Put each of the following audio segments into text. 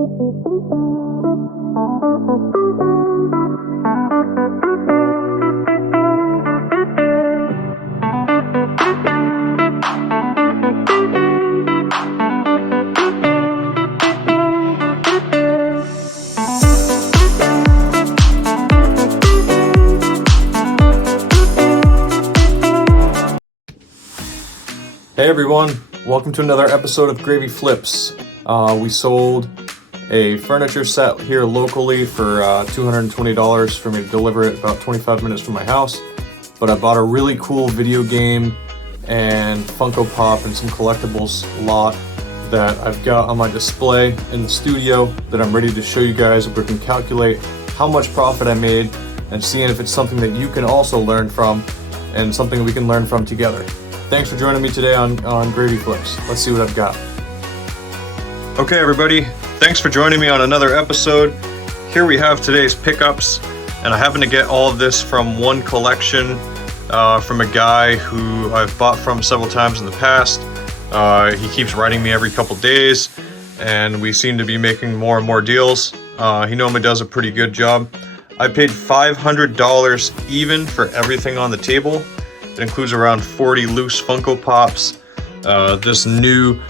Hey everyone, welcome to another episode of Gravy Flips. We sold a furniture set here locally for $220 for me to deliver it about 25 minutes from my house. But I bought a really cool video game and Funko Pop and some collectibles lot that I've got on my display in the studio that I'm ready to show you guys. We can calculate how much profit I made and seeing if it's something that you can also learn from and something we can learn from together. Thanks for joining me today on Gravy Flips. Let's see what I've got. Okay everybody, thanks for joining me on another episode. Here we have today's pickups, and I happen to get all of this from one collection from a guy who I've bought from several times in the past. He keeps writing me every couple days, and we seem to be making more and more deals. He normally does a pretty good job. I paid $500 even for everything on the table. It includes around 40 loose Funko Pops, this new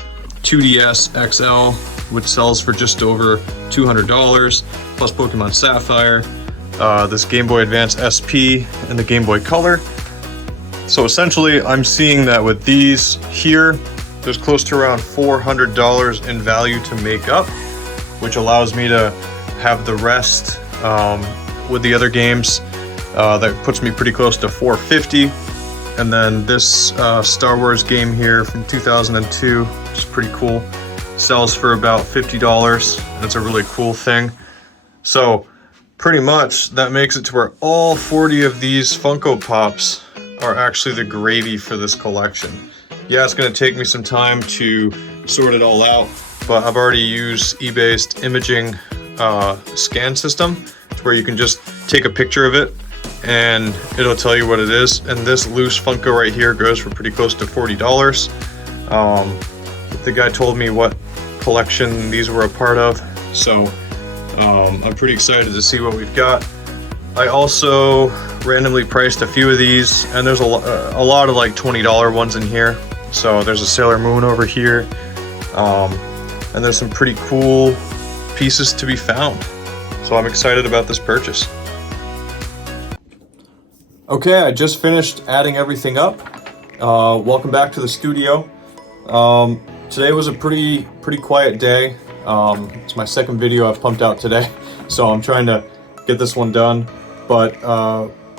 2DS XL, which sells for just over $200, plus Pokemon Sapphire, this Game Boy Advance SP, and the Game Boy Color. So essentially, I'm seeing that with these here, there's close to around $400 in value to make up, which allows me to have the rest with the other games. That puts me pretty close to $450. And then this Star Wars game here from 2002, which is pretty cool, sells for about $50, and it's a really cool thing. So pretty much that makes it to where all 40 of these Funko Pops are actually the gravy for this collection. Yeah, it's going to take me some time to sort it all out, but I've already used eBay's imaging scan system, where you can just take a picture of it and it'll tell you what it is. And this loose Funko right here goes for pretty close to $40. The guy told me what collection these were a part of, so I'm pretty excited to see what we've got. I also randomly priced a few of these, and there's a lot of like $20 ones in here. So there's a Sailor Moon over here, and there's some pretty cool pieces to be found. So I'm excited about this purchase. Okay, I just finished adding everything up. Welcome back to the studio. Today was a pretty quiet day. It's my second video I've pumped out today, so I'm trying to get this one done. But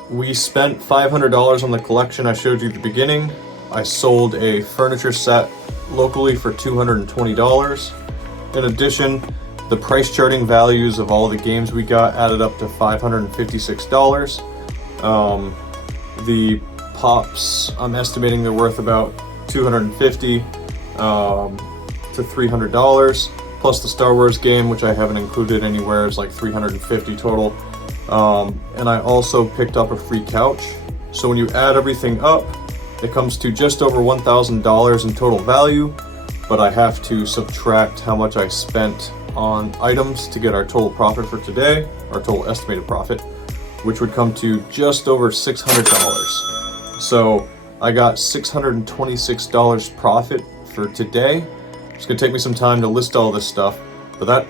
we spent $500 on the collection I showed you at the beginning. I sold a furniture set locally for $220. In addition, the price charting values of all the games we got added up to $556. The Pops, I'm estimating they're worth about $250 to $300, plus the Star Wars game, which I haven't included anywhere, is like $350 total. And I also picked up a free couch. So when you add everything up, it comes to just over $1,000 in total value, but I have to subtract how much I spent on items to get our total profit for today, our total estimated profit, which would come to just over $600. So I got $626 profit for today. It's gonna take me some time to list all this stuff, but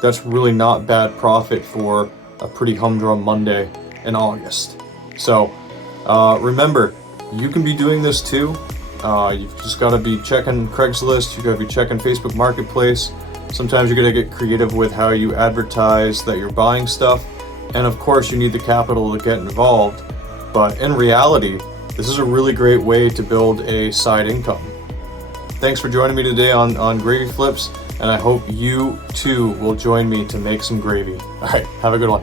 that's really not bad profit for a pretty humdrum Monday in August. So remember, you can be doing this too. You've just gotta be checking Craigslist, you gotta be checking Facebook Marketplace. Sometimes you're gonna get creative with how you advertise that you're buying stuff. And of course you need the capital to get involved, but in reality, this is a really great way to build a side income. Thanks for joining me today on Gravy Flips, and I hope you too will join me to make some gravy. All right, have a good one.